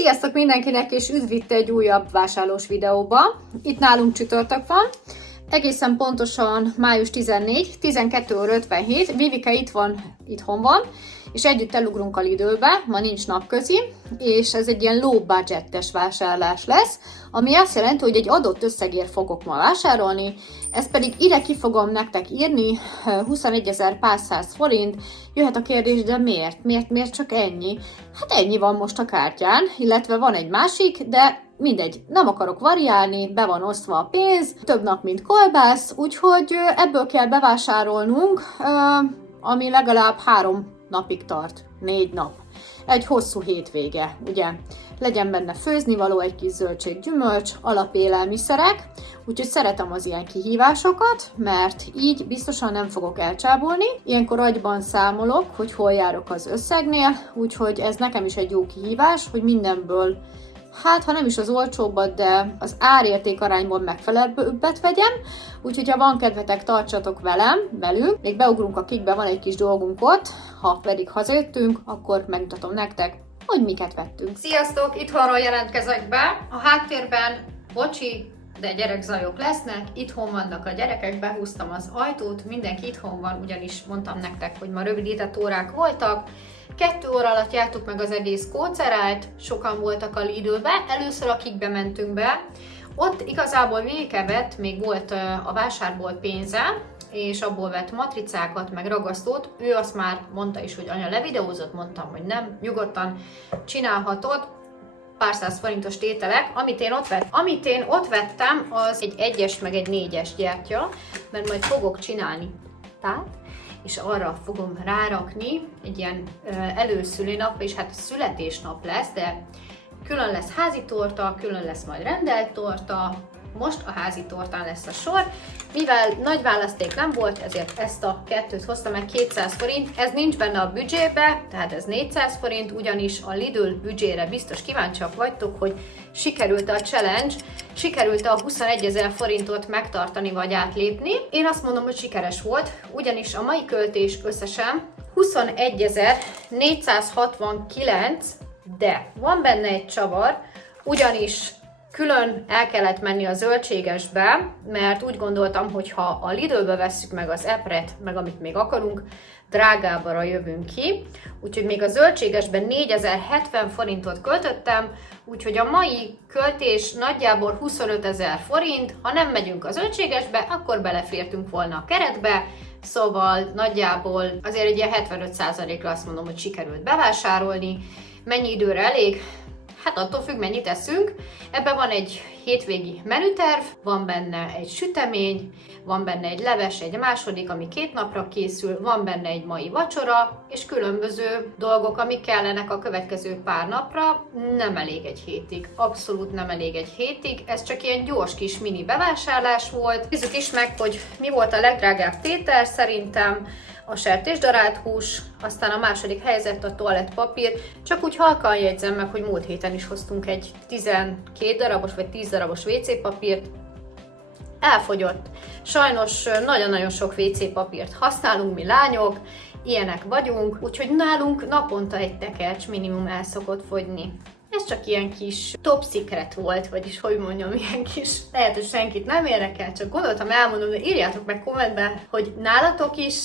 Sziasztok mindenkinek, és üdv itt egy újabb vásárlós videóba. Itt nálunk csütörtök van, egészen pontosan május 14, 12:57. Vivike itthon van, és együtt elugrunk a Lidlbe, ma nincs napközi, és ez egy ilyen low budgetes vásárlás lesz, ami azt jelenti, hogy egy adott összegért fogok ma vásárolni, ezt pedig ide ki fogom nektek írni, 21.100 forint. Jöhet a kérdés, de miért? Miért csak ennyi? Hát ennyi van most a kártyán, illetve van egy másik, de mindegy, nem akarok variálni, be van osztva a pénz, több nap, mint kolbász, úgyhogy ebből kell bevásárolnunk, ami legalább 3 napig tart, 4 nap. Egy hosszú hétvége, ugye? Legyen benne főznivaló, egy kis zöldség, gyümölcs, alapélelmiszerek, úgyhogy szeretem az ilyen kihívásokat, mert így biztosan nem fogok elcsábulni. Ilyenkor agyban számolok, hogy hol járok az összegnél, úgyhogy ez nekem is egy jó kihívás, hogy mindenből, hát ha nem is az olcsóbbat, de az árérték arányból megfelelőbbet vegyem, úgyhogy ha van kedvetek, tartsatok velünk. Még beugrunk a kikbe, van egy kis dolgunk ott, ha pedig hazajöttünk, akkor megmutatom nektek, hogy miket vettünk. Sziasztok, itthonról jelentkezek be. A háttérben, bocsi, de gyerekzajok lesznek, itthon vannak a gyerekek, behúztam az ajtót, mindenki itthon van, ugyanis mondtam nektek, hogy ma rövidített órák voltak. 2 óra alatt jártuk meg az egész kócerájt, sokan voltak a Lidlbe, először a kikbe mentünk be, ott igazából Vivike vett, még volt a vásárból pénze, és abból vett matricákat, meg ragasztót, ő azt már mondta is, hogy anya levideózott, mondtam, hogy nem, nyugodtan csinálhatod, pár száz forintos tételek, amit én ott vettem, az egy 1-es meg egy 4-es gyertya, mert majd fogok csinálni tát, és arra fogom rárakni egy ilyen előszülőnap, és hát születésnap lesz, de külön lesz házi torta, külön lesz majd rendelt torta, most a házi tortán lesz a sor. Mivel nagy választék nem volt, ezért ezt a kettőt hoztam meg, 200 forint. Ez nincs benne a büdzsébe, tehát ez 400 forint, ugyanis a Lidl büdzsére biztos kíváncsiak vagytok, hogy sikerült a challenge, sikerült a 21.000 forintot megtartani vagy átlépni. Én azt mondom, hogy sikeres volt, ugyanis a mai költés összesen 21.469, de van benne egy csavar, ugyanis külön el kellett menni a zöldségesbe, mert úgy gondoltam, hogy ha a Lidlbe vesszük meg az epret, meg amit még akarunk, drágábbra jövünk ki. Úgyhogy még a zöldségesben 4070 forintot költöttem, úgyhogy a mai költés nagyjából 25.000 forint. Ha nem megyünk a zöldségesbe, akkor belefértünk volna a keretbe, szóval nagyjából azért egy ilyen 75%-ra azt mondom, hogy sikerült bevásárolni. Mennyi időre elég? Hát attól függ, mennyit eszünk. Ebben van egy hétvégi menüterv, van benne egy sütemény, van benne egy leves, egy második, ami 2 napra készül, van benne egy mai vacsora, és különböző dolgok, amik kellenek a következő pár napra. Nem elég egy hétig, abszolút nem elég egy hétig. Ez csak ilyen gyors kis mini bevásárlás volt. Nézzük is meg, hogy mi volt a legdrágább tétel szerintem. A sertésdarált hús, aztán a második helyzet a toalettpapír. Csak úgy halkan jegyzem meg, hogy múlt héten is hoztunk egy 12 darabos vagy 10 darabos WC papírt. Elfogyott. Sajnos nagyon-nagyon sok WC papírt használunk mi lányok, ilyenek vagyunk, úgyhogy nálunk naponta egy tekercs minimum el szokott fogyni. Ez csak ilyen kis top secret volt, vagyis hogy mondjam, ilyen kis, lehet, hogy senkit nem érdekel, csak gondoltam elmondom, de írjátok meg kommentben, hogy nálatok is,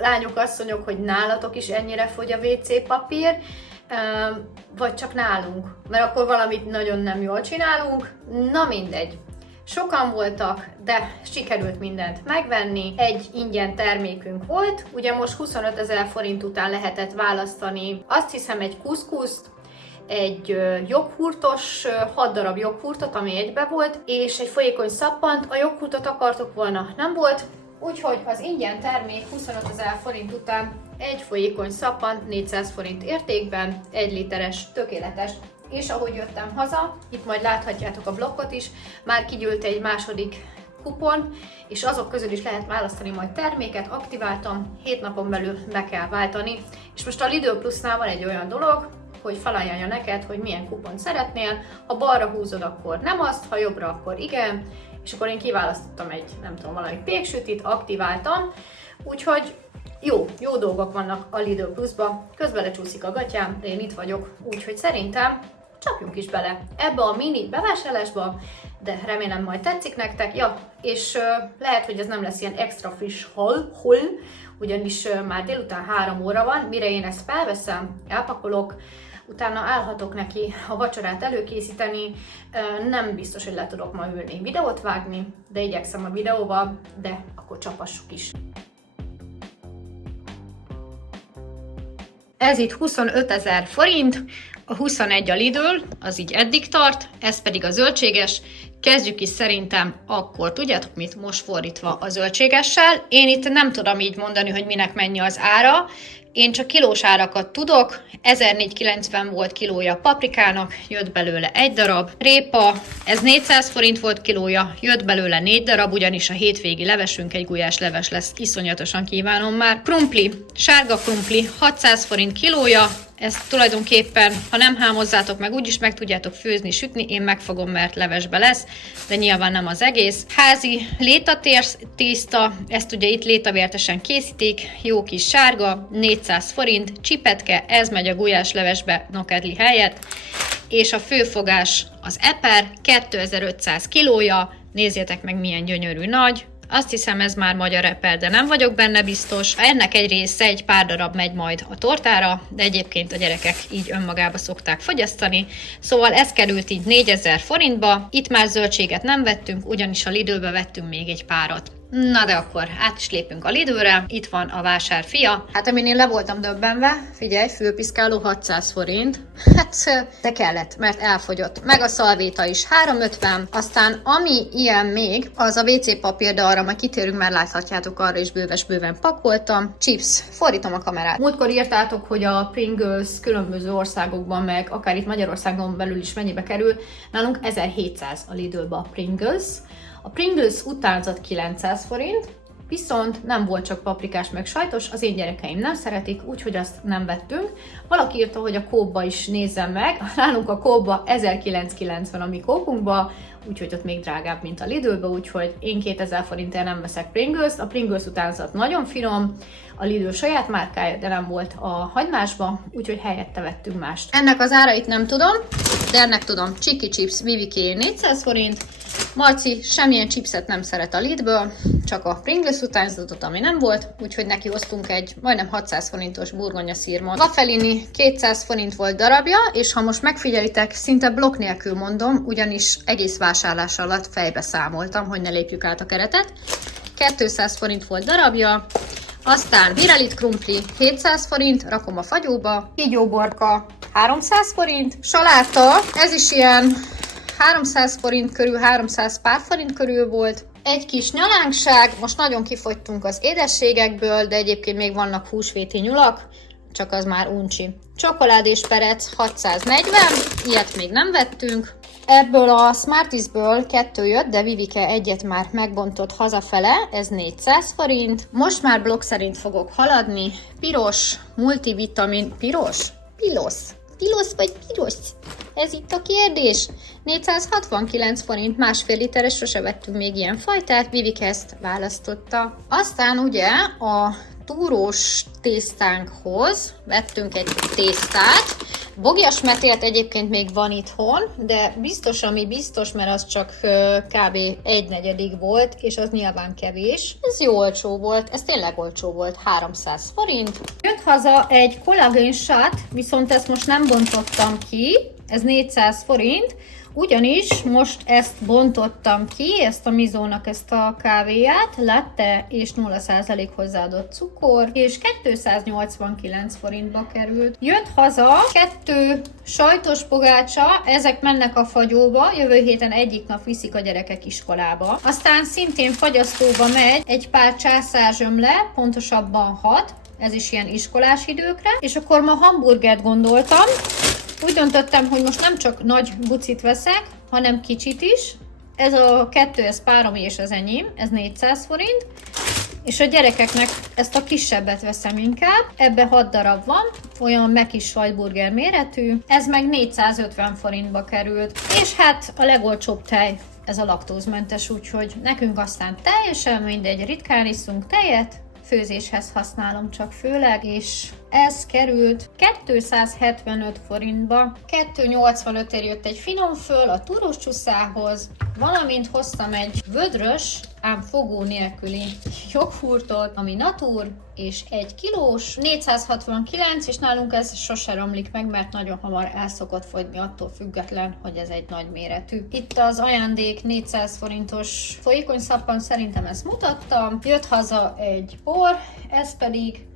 lányok, asszonyok, hogy nálatok is ennyire fogy a WC papír, vagy csak nálunk, mert akkor valamit nagyon nem jól csinálunk. Na mindegy. Sokan voltak, de sikerült mindent megvenni. Egy ingyen termékünk volt, ugye most 25.000 forint után lehetett választani, azt hiszem, egy kuszkuszt, egy joghurtos, 6 darab joghurtot, ami egybe volt, és egy folyékony szappant. A joghurtot akartok volna, nem volt, úgyhogy az ingyen termék 25.000 forint után egy folyékony szappant 400 forint értékben, 1 literes, tökéletes. És ahogy jöttem haza, itt majd láthatjátok a blokkot is, már kigyűlt egy második kupon, és azok közül is lehet választani majd terméket, aktiváltam, 7 napon belül be kell váltani. És most a Lidl Plusnál van egy olyan dolog, hogy felajánlja neked, hogy milyen kupont szeretnél. Ha balra húzod, akkor nem azt, ha jobbra, akkor igen. És akkor én kiválasztottam egy, nem tudom, valami péksütit, aktiváltam. Úgyhogy jó dolgok vannak a Lidl Plusba. Közben lecsúszik a gatyám, de én itt vagyok. Úgyhogy szerintem csapjunk is bele ebbe a mini bevásárlásba, de remélem majd tetszik nektek. Ja, és lehet, hogy ez nem lesz ilyen extra friss hol, ugyanis már délután 3 óra van, mire én ezt felveszem, elpakolok, utána állhatok neki a vacsorát előkészíteni. Nem biztos, hogy le tudok ma ülni videót vágni, de igyekszem a videóval, de akkor csapassuk is. Ez itt 25 000 forint, a 21 a Lidl, az így eddig tart, ez pedig a zöldséges. Kezdjük is szerintem akkor, tudjátok mit, most fordítva a zöldségessel. Én itt nem tudom így mondani, hogy minek mennyi az ára, én csak kilós árakat tudok, 1490 volt kilója paprikának, jött belőle 1 darab. Répa, ez 400 forint volt kilója, jött belőle 4 darab, ugyanis a hétvégi levesünk egy gulyásleves lesz, iszonyatosan kívánom már. Krumpli, sárga krumpli, 600 forint kilója, ezt tulajdonképpen, ha nem hámozzátok meg, úgyis meg tudjátok főzni, sütni, én megfogom, mert levesbe lesz, de nyilván nem az egész. Házi létatészta, ezt ugye itt létavértesen készítik, jó kis sárga, 400 forint, csipetke, ez megy a gulyáslevesbe nokedli helyett, és a főfogás az eper, 2500 kilója, nézzétek meg milyen gyönyörű nagy. Azt hiszem, ez már magyar eper, de nem vagyok benne biztos. Ennek egy része, egy pár darab megy majd a tortára, de egyébként a gyerekek így önmagába szokták fogyasztani. Szóval ez került így 4000 forintba. Itt már zöldséget nem vettünk, ugyanis a Lidlbe vettünk még egy párat. Na de akkor át is lépünk a Lidlre. Itt van a vásár fia. Hát amin én le voltam döbbenve, figyelj, fülpiszkáló 600 forint. Hát de kellett, mert elfogyott. Meg a szalvéta is 350. Aztán ami ilyen még, az a WC papír, de arra majd kitérünk, mert láthatjátok, arra is bőven pakoltam. Chips, fordítom a kamerát. Múltkor írtátok, hogy a Pringles különböző országokban, meg akár itt Magyarországon belül is mennyibe kerül. Nálunk 1700 a Lidlbe a Pringles. A Pringles utánzat 900 forint, viszont nem volt csak paprikás meg sajtos, az én gyerekeim nem szeretik, úgyhogy azt nem vettünk. Valaki írta, hogy a Coop-ba is nézzem meg, nálunk a Coop-ba 1990 a mi Coop-unkba, úgyhogy ott még drágább, mint a Lidlbe, úgyhogy én 2000 forintért nem veszek Pringles-t. A Pringles utánzat nagyon finom, a Lidl saját márkája, de nem volt a hagymásba, úgyhogy helyette vettünk mást. Ennek az árait nem tudom, de ennek tudom, Chiki Chips Viviké 400 forint, Marci semmilyen chipset nem szeret a Lidlből, csak a Pringles utánzatot, ami nem volt, úgyhogy neki hoztunk egy majdnem 600 forintos burgonya szirmot. Vaffelini 200 forint volt darabja, és ha most megfigyelitek, szinte blokk nélkül mondom, ugyanis egész vásárlás alatt fejbe számoltam, hogy ne lépjük át a keretet. 200 forint volt darabja, aztán viralit krumpli 700 forint, rakom a fagyóba, kígyóborka 300 forint, saláta, ez is ilyen 300 forint körül, 300 pár forint körül volt. Egy kis nyalánkság, most nagyon kifogytunk az édességekből, de egyébként még vannak húsvéti nyulak, csak az már uncsi. Csokoládés perec 640, ilyet még nem vettünk. Ebből a Smarties-ből 2 jött, de Vivike egyet már megbontott hazafele, ez 400 forint. Most már blokk szerint fogok haladni. Piros, multivitamin, piros? Pilos vagy piros? Ez itt a kérdés. 469 forint, másfél literes, sose vettünk még ilyen fajtát, Vivike ezt választotta. Aztán ugye a túrós tésztánkhoz vettünk egy tésztát. Bogyas metélt egyébként még van itthon, de biztos, ami biztos, mert az csak kb. 1/4 volt, és az nyilván kevés. Ez jó olcsó volt, ez tényleg olcsó volt, 300 forint. Jött haza egy kollagén shot, viszont ezt most nem bontottam ki, ez 400 forint, ugyanis most ezt bontottam ki, ezt a Mizónak ezt a kávéját, latte és 0% hozzáadott cukor, és 289 forintba került. Jött haza 2 sajtos pogácsa, ezek mennek a fagyóba, jövő héten egyik nap viszik a gyerekek iskolába. Aztán szintén fagyasztóba megy egy pár császárzsömle, pontosabban 6, ez is ilyen iskolás időkre, és akkor ma hamburgert gondoltam. Úgy döntöttem, hogy most nem csak nagy bucit veszek, hanem kicsit is. Ez a 2, ez párom és az enyém, ez 400 forint. És a gyerekeknek ezt a kisebbet veszem inkább. Ebbe 6 darab van, olyan mekis sajtburger méretű. Ez meg 450 forintba került. És hát a legolcsóbb tej, ez a laktózmentes, úgyhogy nekünk aztán teljesen mindegy, ritkán iszunk tejet, főzéshez használom csak főleg, és ez került 275 forintba. 285-ért jött egy finom föl a túrós csuszához, valamint hoztam egy vödrös, ám fogó nélküli joghurtot, ami natur, és 1 kilós, 469, és nálunk ez sose romlik meg, mert nagyon hamar el szokott fogyni, attól független, hogy ez egy nagy méretű. Itt az ajándék 400 forintos folyékony szappan, szerintem ezt mutattam. Jött haza egy bor, ez pedig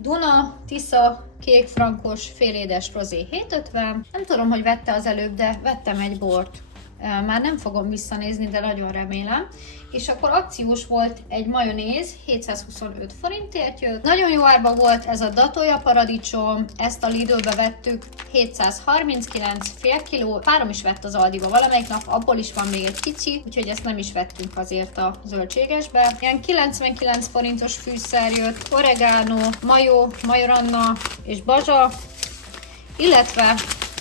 Duna, Tisza, kék frankos, félédes rozé 750. Nem tudom, hogy vette az előbb, de vettem egy bort. Már nem fogom visszanézni, de nagyon remélem. És akkor akciós volt egy majonéz, 725 forintért jött. Nagyon jó árba volt ez a datója paradicsom, ezt a Lidlbe vettük, 739, fél kiló. Párom is vett az Aldiba valamelyik nap, abból is van még egy kicsi, úgyhogy ezt nem is vettünk azért a zöldségesbe. Ilyen 99 forintos fűszer jött, oregano, majoranna és bazsa, illetve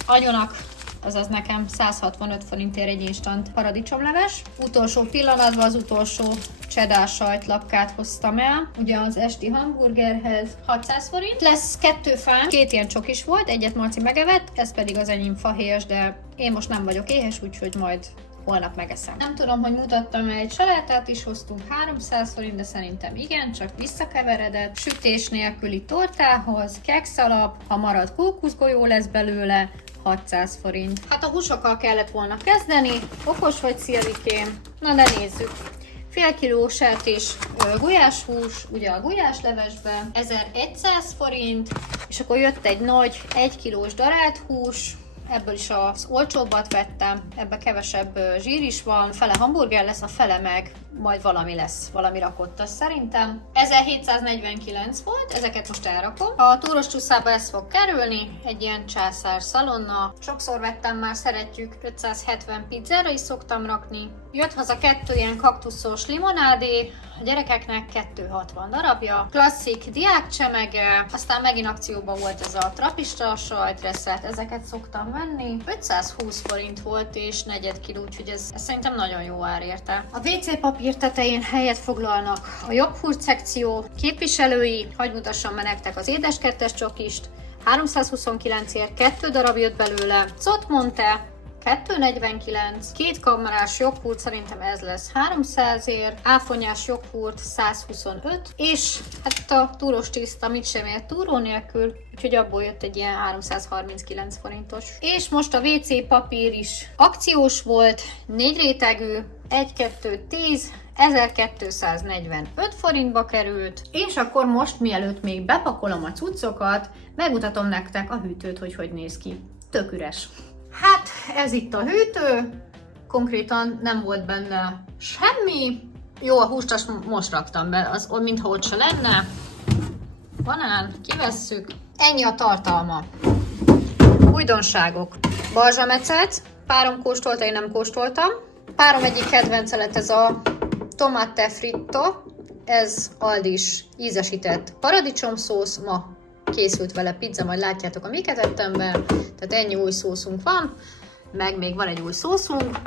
anyonak, azaz nekem 165 forintért egy instant paradicsomleves. Utolsó pillanatban az utolsó cheddar sajtlapkát hoztam el, ugye az esti hamburgerhez 600 forint. Lesz 2 fán, 2 ilyen csokis volt, egyet Marci megevett, ez pedig az enyém fahéjas, de én most nem vagyok éhes, úgyhogy majd holnap megeszem. Nem tudom, hogy mutattam egy salátát is, hoztunk 300 forint, de szerintem igen, csak visszakeveredett. Sütés nélküli tortához, kekszalap, ha marad kókuszgolyó lesz belőle, 600 forint. Hát a húsokkal kellett volna kezdeni. Okos vagy, Szilvikém? Na de nézzük. Fél kiló sertés gulyáshús, ugye a gulyáslevesbe, 1100 forint, és akkor jött egy nagy 1 kilós darált hús, ebből is az olcsóbbat vettem, ebbe kevesebb zsír is van, fele hamburger lesz, a fele meg majd valami lesz, valami rakottas szerintem. 1749 volt, ezeket most elrakom. A túros csuszába ez fog kerülni, egy ilyen császár szalonna. Sokszor vettem már, szeretjük, 570 pizzára is szoktam rakni. Jött haza 2 ilyen kaktuszos limonádé, a gyerekeknek 260 darabja. Klasszik diákcsemege, aztán megint akcióban volt ez a trapista sajtresszelt, ezeket szoktam venni. 520 forint volt és 4 kiló, úgyhogy ez szerintem nagyon jó ár érte. A WC papír tetején helyet foglalnak a joghurt szekció képviselői, hadd mutassam be nektek az édeskettes csokist, 329-ért 2 darab jött belőle, Zottmonte, 249, 2 kamarás joghurt, szerintem ez lesz 300-ért, áfonyás joghurt 125, és hát a túros tiszta mit sem ért túró nélkül, úgyhogy abból jött egy ilyen 339 forintos. És most a WC papír is akciós volt, 4 rétegű, 1, 2, 10, 1245 forintba került, és akkor most, mielőtt még bepakolom a cuccokat, megmutatom nektek a hűtőt, hogy néz ki. Tök üres. Hát, ez itt a hűtő, konkrétan nem volt benne semmi. Jó, a húst azt most raktam be, az mintha ott se lenne. Banán, kivesszük. Ennyi a tartalma. Újdonságok. Balzsamecet, párom kóstolta, én nem kóstoltam. Párom egyik kedvence lett ez a tomate fritto, ez Aldis ízesített paradicsomszósz, ma készült vele pizza, majd látjátok, amiket ettem be. Tehát ennyi új szószunk van, meg még van egy új szószunk.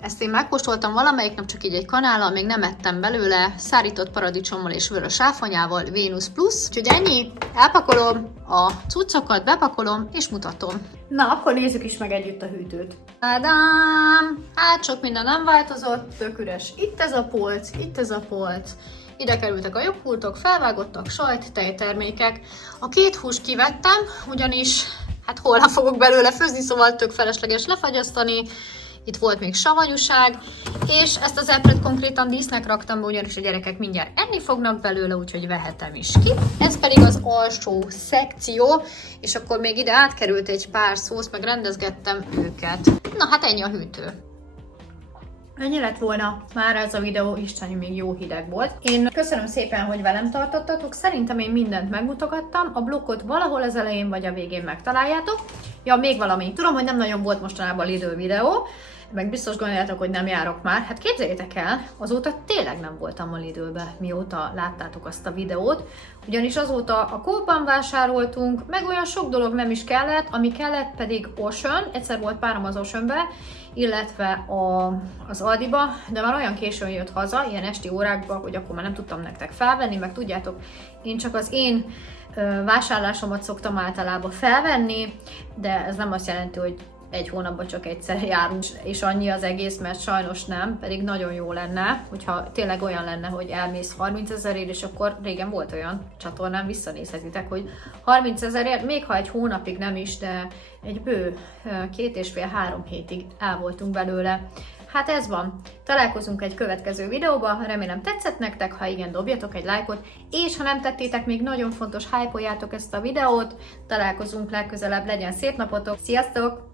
Ezt én megkóstoltam valamelyik nap, csak így egy kanállal, még nem ettem belőle, szárított paradicsommal és vörös áfonyával, Venus Plus. Úgyhogy ennyi, elpakolom a cuccokat, bepakolom és mutatom. Na, akkor nézzük is meg együtt a hűtőt. Tadám! Hát sok minden nem változott, tök üres. Itt ez a polc, itt ez a polc. Ide kerültek a joghurtok, felvágottak, sajt, tejtermékek. A 2 húst kivettem, ugyanis hát holnap fogok belőle főzni, szóval tök felesleges lefagyasztani. Itt volt még savanyúság, és ezt az epret konkrétan dísznek raktam be, ugyanis a gyerekek mindjárt enni fognak belőle, úgyhogy vehetem is ki. Ez pedig az alsó szekció, és akkor még ide átkerült egy pár szósz, meg rendezgettem őket. Na hát ennyi a hűtő. Ennyi lett volna már ez a videó, Isteni, még jó hideg volt. Én köszönöm szépen, hogy velem tartottatok, szerintem én mindent megmutogattam, a blokkot valahol az elején vagy a végén megtaláljátok. Ja, még valami, tudom, hogy nem nagyon volt mostanában Lidl videó, meg biztos gondoljátok, hogy nem járok már. Hát képzeljétek el, azóta tényleg nem voltam a Lidlbe, mióta láttátok azt a videót, ugyanis azóta a Coopban vásároltunk, meg olyan sok dolog nem is kellett, ami kellett pedig Ocean, egyszer volt párom az Oceanbe, illetve az Aldiba, de már olyan későn jött haza, ilyen esti órákban, hogy akkor már nem tudtam nektek felvenni, meg tudjátok, én csak az én vásárlásomat szoktam általában felvenni, de ez nem azt jelenti, hogy egy hónapban csak egyszer járunk, és annyi az egész, mert sajnos nem, pedig nagyon jó lenne, hogyha tényleg olyan lenne, hogy elmész 30 000-ért, és akkor régen volt olyan csatornán, visszanézhetitek, hogy 30 000-ért, még ha egy hónapig nem is, de egy bő 2,5-3 hétig el voltunk belőle. Hát ez van. Találkozunk egy következő videóban, remélem tetszett nektek, ha igen, dobjatok egy lájkot, és ha nem tettétek, még nagyon fontos, hype-oljátok ezt a videót, találkozunk legközelebb, legyen szép napotok, sziasztok!